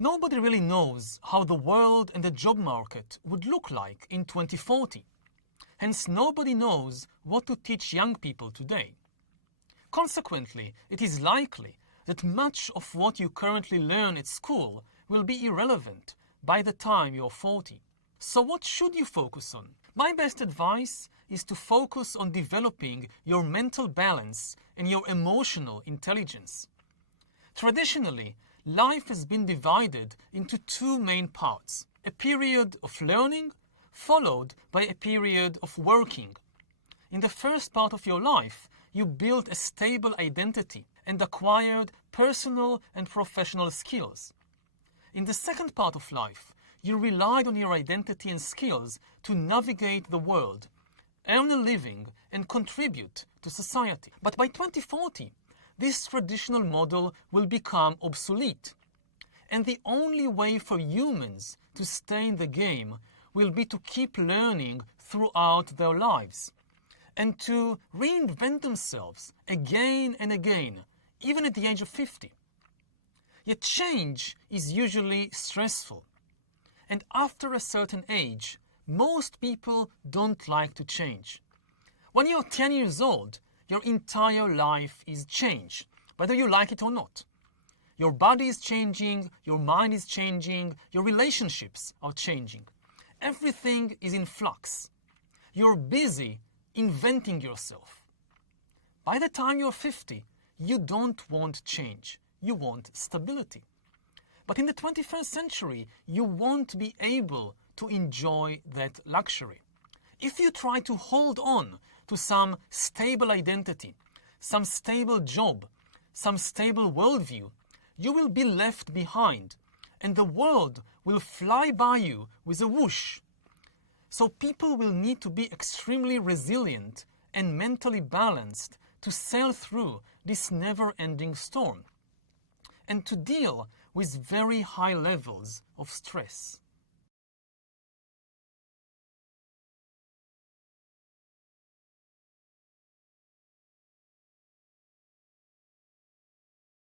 Nobody really knows how the world and the job market would look like in 2040. Hence, nobody knows what to teach young people today. Consequently, it is likely that much of what you currently learn at school will be irrelevant by the time you're 40. So what should you focus on? My best advice is to focus on developing your mental balance and your emotional intelligence. Traditionally, life has been divided into two main parts: a period of learning followed by a period of working. In the first part of your life, you built a stable identity and acquired personal and professional skills. In the second part of life, you relied on your identity and skills to navigate the world, earn a living, and contribute to society. But by 2040, this traditional model will become obsolete. And the only way for humans to stay in the game will be to keep learning throughout their lives and to reinvent themselves again and again, even at the age of 50. Yet change is usually stressful. And after a certain age, most people don't like to change. When you're 10 years old, your entire life is change, whether you like it or not. Your body is changing, your mind is changing, your relationships are changing. Everything is in flux. You're busy inventing yourself. By the time you're 50, you don't want change. You want stability. But in the 21st century, you won't be able to enjoy that luxury. If you try to hold on to some stable identity, some stable job, some stable worldview, you will be left behind, and the world will fly by you with a whoosh. So people will need to be extremely resilient and mentally balanced to sail through this never-ending storm and to deal with very high levels of stress.